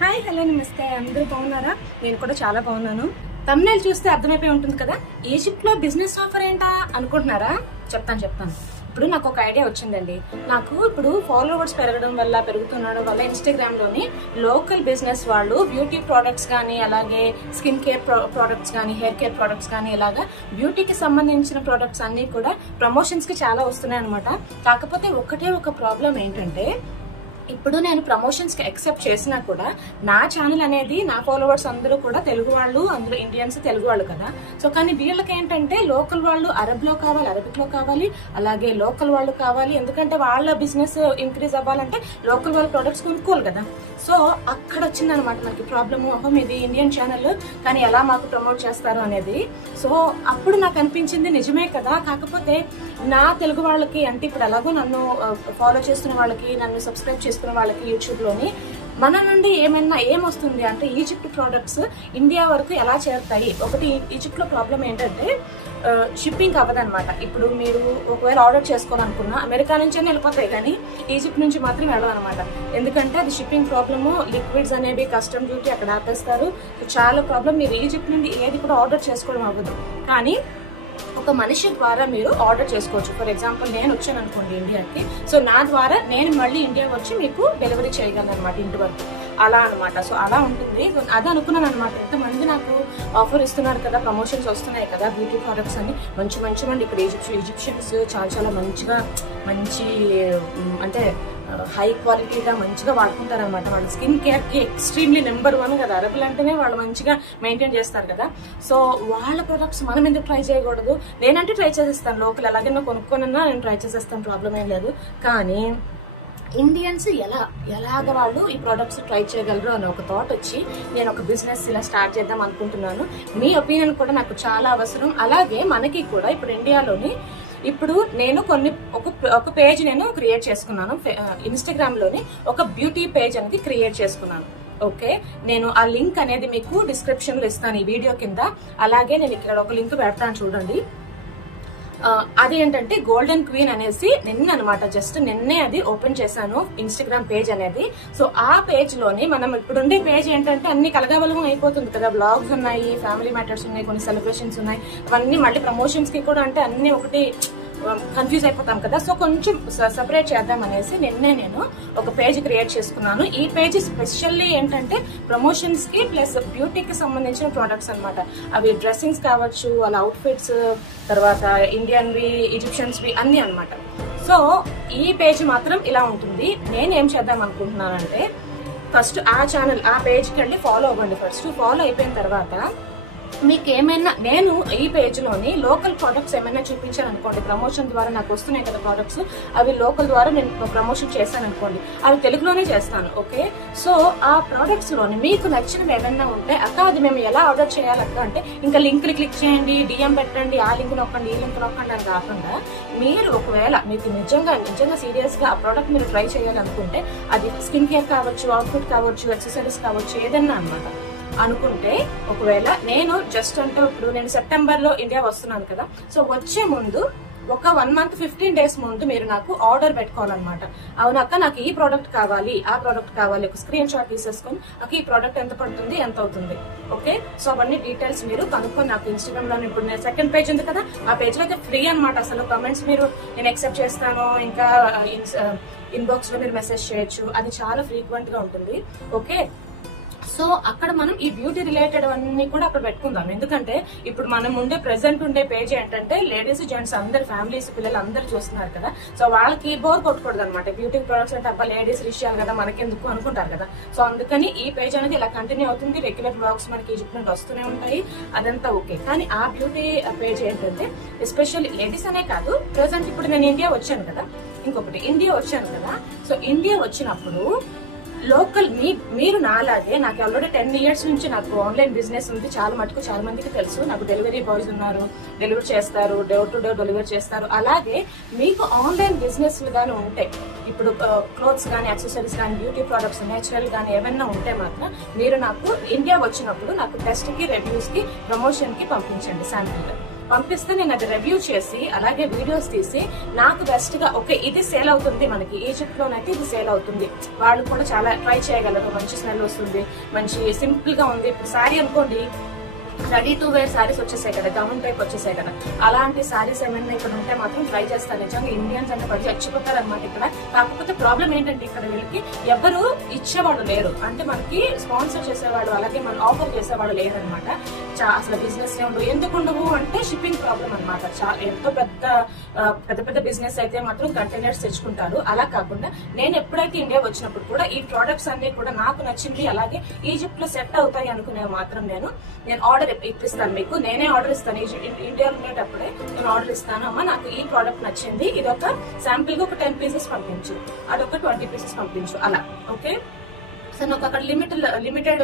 Hi hello నమస్తే అందరూ బాగున్నారా? నేను కూడా చాలా బాగున్నాను. తమ్నైల్ చూస్తే అర్థమైపోయి ఉంటుంది కదా, ఈజిప్ట్ లో బిజినెస్ ఆఫర్ ఏంటా అనుకుంటున్నారా? చెప్తాను. ఇప్పుడు నాకు ఒక ఐడియా వచ్చిందండి. నాకు ఇప్పుడు ఫాలోవర్స్ పెరుగుతుండడం వల్ల ఇన్స్టాగ్రామ్ లోని లోకల్ బిజినెస్ వాళ్ళు బ్యూటీ ప్రోడక్ట్స్ కానీ, అలాగే స్కిన్ కేర్ ప్రోడక్ట్స్ కానీ, హెయిర్ కేర్ ప్రోడక్ట్స్ కానీ, ఇలాగా బ్యూటీకి సంబంధించిన ప్రోడక్ట్స్ అన్ని కూడా ప్రమోషన్స్ కి చాలా వస్తున్నాయి అనమాట. కాకపోతే ఒక ప్రాబ్లం ఏంటంటే, ఇప్పుడు నేను ప్రమోషన్స్ కి యాక్సెప్ట్ చేసినా కూడా నా ఛానల్ అనేది, నా ఫాలోవర్స్ అందరూ కూడా తెలుగు వాళ్ళు, అందరూ ఇండియన్స్, తెలుగు వాళ్ళు కదా. సో కానీ వీళ్ళకి ఏంటంటే లోకల్ వాళ్ళు అరబిక్ లో కావాలి, అలాగే లోకల్ వాళ్ళు కావాలి. ఎందుకంటే వాళ్ళ బిజినెస్ ఇంక్రీజ్ అవ్వాలంటే లోకల్ వాళ్ళ ప్రొడక్ట్స్ కొనుక్కోవాలి కదా. సో అక్కడ వచ్చింది అనమాట మనకి ప్రాబ్లమ్. ఇది ఇండియన్ ఛానల్ కానీ ఎలా మాకు ప్రమోట్ చేస్తారు అనేది. సో అప్పుడు నాకు అనిపించింది నిజమే కదా, కాకపోతే నా తెలుగు వాళ్ళకి అంటే ఇప్పుడు ఎలాగో నన్ను ఫాలో చేస్తున్న వాళ్ళకి, నన్ను సబ్స్క్రైబ్ చేసుకున్న వాళ్ళకి యూట్యూబ్ లోని మన నుండి ఏమొస్తుంది అంటే ఈజిప్ట్ ప్రోడక్ట్స్ ఇండియా వరకు ఎలా చేరుతాయి. ఒకటి ఈజిప్ట్ లో ప్రాబ్లం ఏంటంటే షిప్పింగ్ అవ్వదన్నమాట. ఇప్పుడు మీరు ఒకవేళ ఆర్డర్ చేసుకోవాలనుకున్నా అమెరికా నుంచి వెళ్ళిపోతాయి కానీ ఈజిప్ట్ నుంచి మాత్రం వెళ్ళదన్నమాట. ఎందుకంటే అది షిప్పింగ్ ప్రాబ్లము, లిక్విడ్స్ అనేవి కస్టమ్ డ్యూటీ అక్కడ ఆపేస్తారు. చాలా ప్రాబ్లం. మీరు ఈజిప్ట్ నుండి ఏది కూడా ఆర్డర్ చేసుకోవడం అవ్వదు. కానీ ఒక మనిషి ద్వారా మీరు ఆర్డర్ చేసుకోవచ్చు. ఫర్ ఎగ్జాంపుల్ నేను వచ్చాను అనుకోండి ఇండియాకి, సో నా ద్వారా నేను మళ్ళీ ఇండియా వచ్చి మీకు డెలివరీ చేయగలను అనమాట, ఇంటి వరకు. అలా అనమాట. సో అలా ఉంటుంది. అదే అనుకున్నాను అనమాట. ఎంతమంది నాకు ఆఫర్ ఇస్తున్నారు కదా, ప్రమోషన్స్ వస్తున్నాయి కదా బ్యూటీ ప్రోడక్ట్స్ అని. మంచి ఇక్కడ ఈజిప్షియన్స్ చాలా మంచి అంటే హై క్వాలిటీగా మంచిగా వాడుకుంటారు అనమాట. వాళ్ళ స్కిన్ కేర్ కి ఎక్స్ట్రీమ్లీ నెంబర్ 1 కదా. అరబులు అంటేనే వాళ్ళు మంచిగా మెయింటైన్ చేస్తారు కదా. సో వాళ్ళ ప్రొడక్ట్స్ మనం ఎందుకు ట్రై చేయకూడదు? నేనంటే ట్రై చేసేస్తాను, లోకల్ అలాగే కొనుక్కోనన్నా నేను ట్రై చేసేస్తాను, ప్రాబ్లం ఏం లేదు. కానీ ఇండియన్స్ ఎలాగ వాళ్ళు ఈ ప్రొడక్ట్స్ ట్రై చేయగలరు అని ఒక థాట్ వచ్చి నేను ఒక బిజినెస్ ఇలా స్టార్ట్ చేద్దాం అనుకుంటున్నాను. మీ ఒపీనియన్ కూడా నాకు చాలా అవసరం. అలాగే మనకి కూడా ఇప్పుడు ఇండియాలోని ఇప్పుడు నేను ఒక పేజ్ నేను క్రియేట్ చేసుకున్నాను. ఇన్స్టాగ్రామ్ లోని ఒక బ్యూటీ పేజ్ అనేది క్రియేట్ చేసుకున్నాను. ఓకే, నేను ఆ లింక్ అనేది మీకు డిస్క్రిప్షన్ లో ఇస్తాను ఈ వీడియో కింద. అలాగే నేను ఇక్కడ ఒక లింక్ పెడతాను చూడండి. అదేంటంటే గోల్డెన్ క్వీన్ అనేసి నిన్నే అది ఓపెన్ చేశాను ఇన్స్టాగ్రామ్ పేజ్ అనేది. సో ఆ పేజ్ లోని మనం ఇప్పుడు ఉండే పేజ్ ఏంటంటే అన్ని కలగబలగం అయిపోతుంది కదా. బ్లాగ్స్ ఉన్నాయి, ఫ్యామిలీ మ్యాటర్స్ ఉన్నాయి, కొన్ని సెలబ్రేషన్స్ ఉన్నాయి, అవన్నీ మళ్ళీ ప్రమోషన్స్ కి కూడా అంటే అన్ని ఒకటి కన్ఫ్యూజ్ అయిపోతాం కదా. సో కొంచెం సెపరేట్ చేద్దాం అనేసి నేను ఒక పేజ్ క్రియేట్ చేసుకున్నాను. ఈ పేజ్ స్పెషల్లీ ఏంటంటే ప్రమోషన్స్ కి ప్లస్ బ్యూటీకి సంబంధించిన ప్రోడక్ట్స్ అనమాట. అవి డ్రెస్సింగ్స్ కావచ్చు, వాళ్ళ అవుట్ఫిట్స్, తర్వాత ఇండియన్వి, ఈజిప్షియన్స్వి అన్ని అనమాట. సో ఈ పేజ్ మాత్రం ఇలా ఉంటుంది. నేనేం చేద్దాం అనుకుంటున్నానంటే ఫస్ట్ ఆ పేజ్కి వెళ్ళి ఫాలో అవ్వండి. ఫస్ట్ ఫాలో అయిపోయిన తర్వాత మీకు ఏమైనా నేను ఈ పేజ్ లోని లోకల్ ప్రొడక్ట్స్ ఏమైనా చూపించాను అనుకోండి, ప్రమోషన్ ద్వారా నాకు వస్తున్నాయి కదా ప్రొడక్ట్స్, అవి లోకల్ ద్వారా నేను ప్రమోషన్ చేశాను అనుకోండి, అవి తెలుగులోనే చేస్తాను. ఓకే, సో ఆ ప్రొడక్ట్స్ లోని మీకు నచ్చినవి ఏమైనా ఉంటే అక్క అది మేము ఎలా ఆర్డర్ చేయాలక్క అంటే ఇంకా లింక్ క్లిక్ చేయండి, డిఎం పెట్టండి, ఆ లింక్ నొక్కండి, ఈ లింక్ నొక్కండి అని కాకుండా మీరు ఒకవేళ మీకు నిజంగా సీరియస్ గా ఆ ప్రోడక్ట్ మీరు ట్రై చేయాలనుకుంటే అది స్కిన్ కేర్ కావచ్చు, అవుట్ఫిట్ కావచ్చు, యాక్సెసరీస్ కావచ్చు, ఏదన్నా అనమాట అనుకుంటే, ఒకవేళ నేను జస్ట్ అంటే ఇప్పుడు నేను సెప్టెంబర్ లో ఇండియా వస్తున్నాను కదా. సో వచ్చే ముందు ఒక 1 month 15 days ముందు మీరు నాకు ఆర్డర్ పెట్టుకోవాలన్నమాట. అవునక్క నాకు ఈ ప్రోడక్ట్ కావాలి, ఆ ప్రోడక్ట్ కావాలి, ఒక స్క్రీన్ షాట్ తీసేసుకొని నాకు ఈ ప్రోడక్ట్ ఎంత పడుతుంది, ఎంత అవుతుంది. ఓకే, సో అవన్నీ డీటెయిల్స్ మీరు కనుక్కొని నాకు ఇన్స్టాగ్రామ్ లో, ఇప్పుడు నేను సెకండ్ పేజ్ ఉంది కదా, ఆ పేజ్ లో అయితే ఫ్రీ అనమాట. అసలు కమెంట్స్ మీరు నేను యాక్సెప్ట్ చేస్తాను, ఇంకా ఇన్బాక్స్ లో మీరు మెసేజ్ చేయొచ్చు, అది చాలా ఫ్రీక్వెంట్ గా ఉంటుంది. ఓకే, సో అక్కడ మనం ఈ బ్యూటీ రిలేటెడ్ అన్ని కూడా అక్కడ పెట్టుకుందాం. ఎందుకంటే ఇప్పుడు మనం ప్రెసెంట్ ఉండే పేజ్ ఏంటంటే లేడీస్, జెంట్స్ అందరు, ఫ్యామిలీస్, పిల్లలు అందరు చూస్తున్నారు కదా. సో వాళ్ళకి బోర్ కొట్టకూడదు అనమాట. బ్యూటీ ప్రొడక్ట్స్ అంటే అబ్బా లేడీస్ విషయాలు కదా మనకెందుకు అనుకుంటారు కదా. సో అందుకని ఈ పేజ్ అనేది ఇలా కంటిన్యూ అవుతుంది. రెగ్యులర్ బ్లాగ్స్ మనకి ఈజిప్ట్ నుండి వస్తూనే ఉంటాయి, అదంతా ఓకే. కానీ ఆ బ్యూటీ పేజ్ ఏంటంటే ఎస్పెషల్లీ లేడీస్ అనే కాదు, ప్రెసెంట్ ఇప్పుడు నేను ఇండియా వచ్చాను కదా, సో ఇండియా వచ్చినప్పుడు లోకల్ మీరు నాలాగే నాకు ఆల్రెడీ 10 years నుంచి నాకు ఆన్లైన్ బిజినెస్ ఉంది. చాలా మందికి తెలుసు. నాకు డెలివరీ బాయ్స్ ఉన్నారు, డెలివరీ చేస్తారు, డోర్ టు డోర్ డెలివరీ చేస్తారు. అలాగే మీకు ఆన్లైన్ బిజినెస్ గానీ ఉంటాయి, ఇప్పుడు క్లోత్స్ కానీ, యాక్సెసరీస్ కానీ, బ్యూటీ ప్రొడక్ట్స్ నేచురల్ కానీ ఏమైనా ఉంటే మాత్రం మీరు నాకు ఇండియా వచ్చినప్పుడు నాకు టెస్ట్ కి, రివ్యూస్ కి, ప్రమోషన్ కి పంపించండి శాంపిల్. పంపిస్తే నేను అది రివ్యూ చేసి అలాగే వీడియోస్ తీసి నాకు బెస్ట్ గా ఓకే ఇది సేల్ అవుతుంది, మనకి ఈజిప్ట్ లోనైతే ఇది సేల్ అవుతుంది, వాళ్ళు కూడా చాలా ట్రై చేయగలరు, మంచి స్మెల్ వస్తుంది, మంచి సింపుల్ గా ఉంది. ఇప్పుడు శారీ అనుకోండి, రెడీ టు వేర్ శారీస్ వచ్చేసాయి కదా, గౌన్ టైప్ వచ్చేసాయి కదా, అలాంటి శారీస్ ఏమైనా ఇక్కడ ఉంటే మాత్రం ట్రై చేస్తాను. నిజంగా ఇండియన్స్ అంటే పడి చచ్చిపోతారు అనమాట ఇక్కడ. కాకపోతే ప్రాబ్లం ఏంటంటే ఇక్కడ వీళ్ళకి ఎవరు ఇచ్చేవాడు లేరు, అంటే మనకి స్పాన్సర్ చేసేవాడు అలాగే మనం ఆఫర్ చేసేవాడు లేరనమాట. అసలు బిజినెస్ ఉండవు. ఎందుకు ఉండవు అంటే షిప్పింగ్ ప్రాబ్లం అనమాట. ఎంతో పెద్ద బిజినెస్ అయితే మాత్రం కంటైనర్స్ తెచ్చుకుంటారు. అలా కాకుండా నేను ఎప్పుడైతే ఇండియా వచ్చినప్పుడు కూడా ఈ ప్రోడక్ట్స్ అన్ని కూడా నాకు నచ్చింది అలాగే ఈజిప్ట్ లో సెట్ అవుతాయి అనుకునే మాత్రం నేను ఆర్డర్ ఇప్పిస్తాను మీకు. నేనే ఆర్డర్ ఇస్తాను. ఇండియా ఉండేటప్పుడే నేను ఆర్డర్ ఇస్తాను, అమ్మ నాకు ఈ ప్రోడక్ట్ నచ్చింది, ఇది ఒక శాంపిల్ గా ఒక 10 పీసెస్ పంపించు, అదొక 20 పీసెస్ పంపించు, అలా. ఓకే, సో నాకు అక్కడ లిమిటెడ్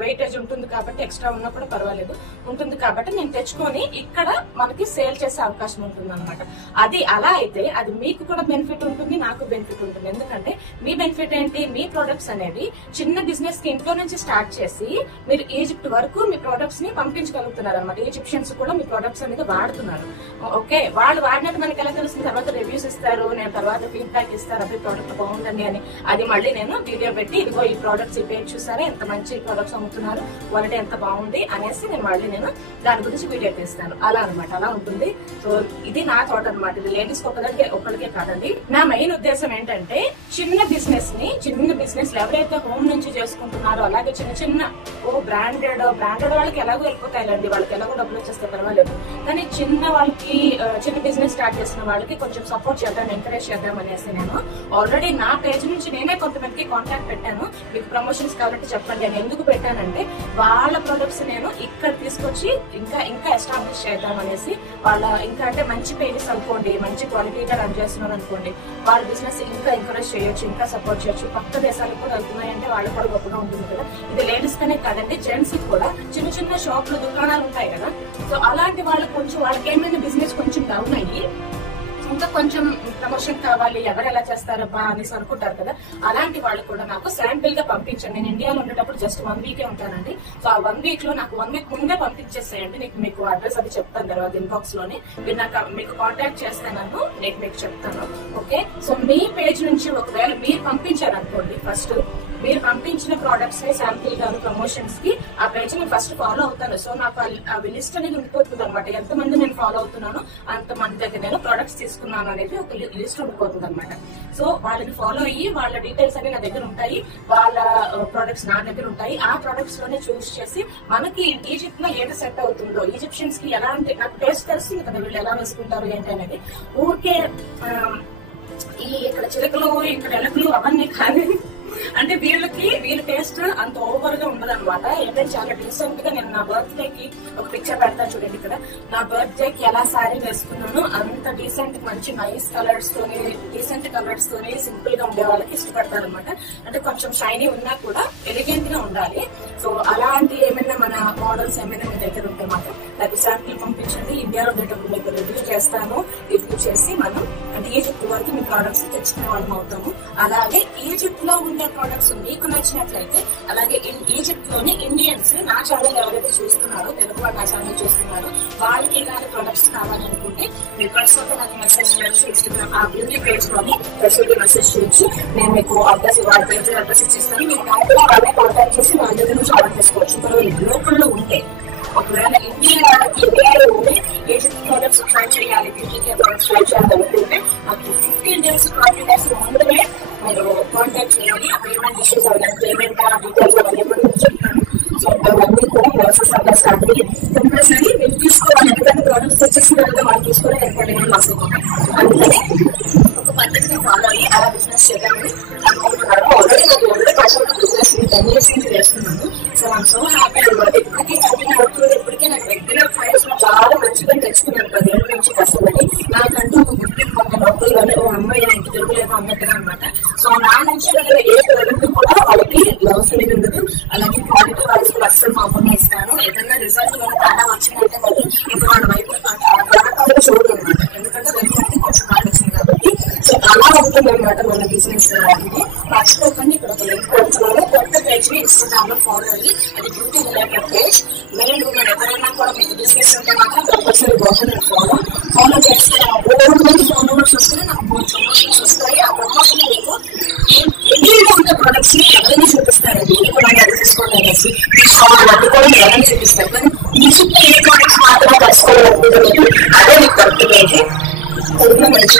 వెయిటేజ్ ఉంటుంది కాబట్టి ఎక్స్ట్రా ఉన్నా కూడా పర్వాలేదు ఉంటుంది కాబట్టి నేను తెచ్చుకొని ఇక్కడ మనకి సేల్ చేసే అవకాశం ఉంటుంది అనమాట. అది అలా అయితే అది మీకు కూడా బెనిఫిట్ ఉంటుంది, నాకు బెనిఫిట్ ఉంటుంది. ఎందుకంటే మీ బెనిఫిట్ ఏంటి, మీ ప్రొడక్ట్స్ అనేవి చిన్న బిజినెస్ కి ఇంట్లో నుంచి స్టార్ట్ చేసి మీరు ఈజిప్ట్ వరకు మీ ప్రొడక్ట్స్ ని పంపించగలుగుతున్నారు అనమాట. ఈజిప్షియన్స్ కూడా మీ ప్రొడక్ట్స్ అనేది వాడుతున్నారు. ఓకే, వాళ్ళు వాడినట్టు మనకి ఎలా తెలుస్తుంది, తర్వాత రివ్యూస్ ఇస్తారు, నేను తర్వాత ఫీడ్బ్యాక్ ఇస్తారు, అవి ప్రోడక్ట్ బాగుందండి అని. అది మళ్ళీ నేను వీడియో పెట్టి ఇదిగో ఈ ప్రోడక్ట్స్ ఈ పేజ్ చూసారా, ఎంత మంచి ప్రోడక్ట్స్ అమ్ముతున్నారు, క్వాలిటీ ఎంత బాగుంది అనేసి నేను దాని గురించి వీడియో తీస్తాను. అలా అనమాట, అలా ఉంటుంది. సో ఇది నా థాట్ అనమాట. ఇది లేడీస్ ఒక్కరికే కాదండి. నా మెయిన్ ఉద్దేశం ఏంటంటే చిన్న బిజినెస్ ఎవరైతే హోమ్ నుంచి చేసుకుంటున్నారో అలాగే చిన్న బ్రాండెడ్ వాళ్ళకి ఎలాగో వెళ్ళిపోతాయిలండి, వాళ్ళకి ఎలాగో డబ్బులు వచ్చేస్తే పర్వాలేదు. కానీ చిన్న బిజినెస్ స్టార్ట్ చేసిన వాళ్ళకి కొంచెం సపోర్ట్ చేద్దాం, ఎంకరేజ్ చేద్దాం అనేసి నేను ఆల్రెడీ నా పేజ్ నుంచి నేనే కొంతమందికి కాంటాక్ట్ పెట్టాను. మీకు ప్రమోషన్స్ కాబట్టి చెప్పండి అని. ఎందుకు పెట్టానంటే వాళ్ళ ప్రొడక్ట్స్ నేను ఇక్కడ తీసుకొచ్చి ఇంకా ఎస్టాబ్లిష్ చేద్దాం అనేసి. వాళ్ళ ఇంకా అంటే మంచి పేజెస్ అనుకోండి, మంచి క్వాలిటీగా రన్ చేస్తున్నారు అనుకోండి, వాళ్ళ బిజినెస్ ఇంకా ఎంకరేజ్ చేయొచ్చు, ఇంకా సపోర్ట్ చేయొచ్చు. పక్క దేశాలకు కూడా వెళ్తున్నాయంటే వాళ్ళు కూడా గొప్పగా ఉంటుంది కదా. ఇది లేడీస్ కనే కాదండి, జెంట్స్ కూడా చిన్న షాపులు దుకాణాలు ఉంటాయి కదా. సో అలాంటి వాళ్ళకి ఏమైనా బిజినెస్ కొంచెం డౌన్ అయ్యి ఇంకా కొంచెం ప్రమోషన్ కావాలి, ఎవరు ఎలా చేస్తారబ్బా అనేసి అనుకుంటారు కదా, అలాంటి వాళ్ళు కూడా నాకు శాంపిల్ గా పంపించండి. నేను ఇండియాలో ఉండేటప్పుడు జస్ట్ 1 వీకే ఉంటానండి. సో ఆ 1 వీక్ లో నాకు 1 వీక్ ముందే పంపించేసేయండి. మీకు అడ్రస్ అది చెప్తాను తర్వాత ఇన్బాక్స్ లోనే. మీకు కాంటాక్ట్ చేస్తాను, నేను మీకు చెప్తాను. ఓకే, సో మీ పేజ్ నుంచి ఒకవేళ మీరు పంపించారనుకోండి, ఫస్ట్ మీరు పంపించిన ప్రోడక్ట్స్ ని శాంపిల్ గాను ప్రమోషన్స్ కి ఆ పేజ్ ని ఫస్ట్ ఫాలో అవుతాను. సో నాకు అవి లిస్ట్ అనేది ఉండిపోతుంది అనమాట. ఎంతమంది నేను ఫాలో అవుతున్నానో అంతమంది దగ్గర నేను ప్రొడక్ట్స్ తీసుకున్నాను అనేది ఒక లిస్ట్ ఉండిపోతుంది అనమాట. సో వాళ్ళని ఫాలో అయ్యి వాళ్ళ డీటెయిల్స్ అన్ని నా దగ్గర ఉంటాయి, వాళ్ళ ప్రొడక్ట్స్ నా దగ్గర ఉంటాయి. ఆ ప్రొడక్ట్స్ లోనే చూస్ చేసి మనకి ఈజిప్ట్ లో ఏది సెట్ అవుతుందో, ఈజిప్షియన్స్ కి ఎలా అంటే నాకు టేస్ట్ తెలుస్తుంది కదా, వీళ్ళు ఎలా వేసుకుంటారు ఏంటి అనేది. ఊరికే ఇక్కడ చిలకలు ఇక్కడ ఎలకలు అవన్నీ కానీ అంటే వీళ్ళ టేస్ట్ అంత ఓవర్ గా ఉండదు అనమాట. ఏంటంటే చాలా డీసెంట్ గా నేను నా బర్త్డే కి ఒక పిక్చర్ పెడతాను చూడండి. ఇక్కడ నా బర్త్డే కి ఎలా శారీ వేసుకున్నాను అంత డీసెంట్ మంచి నైస్ కలర్స్ తోని సింపుల్ గా ఉండే వాళ్ళకి ఇష్టపడతారు అనమాట. అంటే కొంచెం షైనీ ఉన్నా కూడా ఎలిగెంట్ గా ఉండాలి. సో అలాంటి ఏమైనా మన మోడల్స్ ఏమైనా మీ దగ్గర ఉంటే మాత్రం నాకు శాంపిల్ పంపించండి. ఇండియాలో ఉండేటప్పుడు మీకు రివ్యూ చేస్తాను. రివ్యూ చేసి మనం అంటే ఈజిప్ట్ వరకు మీ ప్రోడక్ట్స్ తెచ్చుకునే వాళ్ళం అవుతాము. అలాగే ఈజిప్ట్ లో ఉండే ప్రోడక్ట్స్ మీకు నచ్చినట్లయితే అలాగే ఈజిప్ట్ లోని ఇండియన్స్ నా ఛానల్ ఎవరైతే చూస్తున్నారో, తెలుగు వాళ్ళు నా ఛానల్ చూస్తున్నారో, వాళ్ళకి ఇలాంటి ప్రొడక్ట్స్ కావాలనుకుంటే మీరు పర్సనల్ నాకు మెసేజ్ చేయొచ్చు. ఇన్స్టాగ్రామ్ ఆ బ్యూటీ పేజ్ లోని స్పెషల్ మెసేజ్ చేయొచ్చు. నేను మీకు అడ్రస్ వాళ్ళ పేజ్ అడ్రస్ ఇచ్చేస్తాను. మీరు దాంట్లో వాళ్ళే కాంటాక్ట్ చేసి వాళ్ళ దగ్గర నుంచి ఆర్డర్ చేసుకోవచ్చు. లోకల్లో ఉంటే ఒకవేళ ఇండియాలో ఉంటే ఈజిప్ట్ ప్రొడక్ట్స్ ట్రై చేయాలి, బ్యూటీ కేర్ ప్రొడక్ట్స్ ట్రై చేయాలనుకుంటే నాకు 15 days 20 days ముందునే మీరు కాంటాక్ట్ చేయాలి. ఆ పేమెంట్ ఇష్యూస్ అవన్నీ పేమెంట్ డీటెయిల్స్ అవన్నీ కూడా చెప్తాను. సో అవన్నీ కూడా ప్రాసెస్ అంతా స్టార్ట్ అయ్యి కంపల్సరీ మీరు తీసుకోవాలి. ఎందుకంటే ప్రోడక్ట్స్ వచ్చేసిన తర్వాత వాళ్ళు తీసుకోవాలి ఎక్కడైనా వస్తుంది. అందుకని ఒక పద్ధతిని ఫాలో అయ్యి అలా బిజినెస్ చేద్దామని అనుకుంటున్నాను. ఆల్రెడీ నాకు ఓల్డ్ పర్సనల్ బిజినెస్ 10 years నుంచి చేస్తున్నాను. సో ఐఎమ్ సో హ్యాపీ అనమాట. ఇప్పటికీ కంటిన్యూ అవుతుంది. ఇప్పటికే నాకు రెగ్యులర్ క్లయింట్స్ చాలా మంచిగా తెచ్చుకున్నాను 10 ఏళ్ళ నుంచి కష్టపడి. నాకంటూ ఒక గుర్తింపు డబ్బులు ఓ అమ్మాయి ఇంటి తెలుగులేమో అన్నట్టుగా అనమాట. సో నా నుంచి ఏ ప్రోడక్ట్ కూడా వాళ్ళకి లాస్ అనేది ఉండదు. అలాగే క్వాలిటీ వాళ్ళకి అస్సలు మామూలుగా ఇస్తాను. ఏదైనా రిజల్ట్ వల్ల తేడా వచ్చిందంటే మరి ఇప్పుడు వాళ్ళ వైపు ప్రోడక్ట్ చూడదు అనమాట. ఎందుకంటే దానికి కొంచెం బాగా వచ్చింది కాబట్టి. సో అలా ఉంటుంది అనమాట మన బిజినెస్. మర్చిపోకండి, ఇక్కడ ఒక లింక్ పెడుతున్నాను. కొత్త పేజ్ ని ఇన్స్టాగ్రామ్ లో ఫాలో అయ్యి అది beauty related page. Main women ఎవరైనా కూడా మీకు బిజినెస్ ఉంటే మాత్రం కంపల్సరీ ఫాలో చేస్తే రోజు మంది ఫాలోవర్స్ వస్తే నాకు ప్రమోషన్స్ వస్తాయి. ఆ ప్రమోషన్ మీకు ఇండియాలో ఉన్న ప్రొడక్ట్స్ ని ఎవరైనా చూపిస్తారండి. ఇప్పుడు నాకు అది తీసుకోవాలనేసి అది కూడా ఎవరైనా చూపిస్తారు. కానీ ఈ చుట్టూ ఏ ప్రొడక్ట్స్ మాత్రమే తెలుసుకోవాలనుకుంటున్నాను. అదే మీకు దొరుకుతుంది. మంచి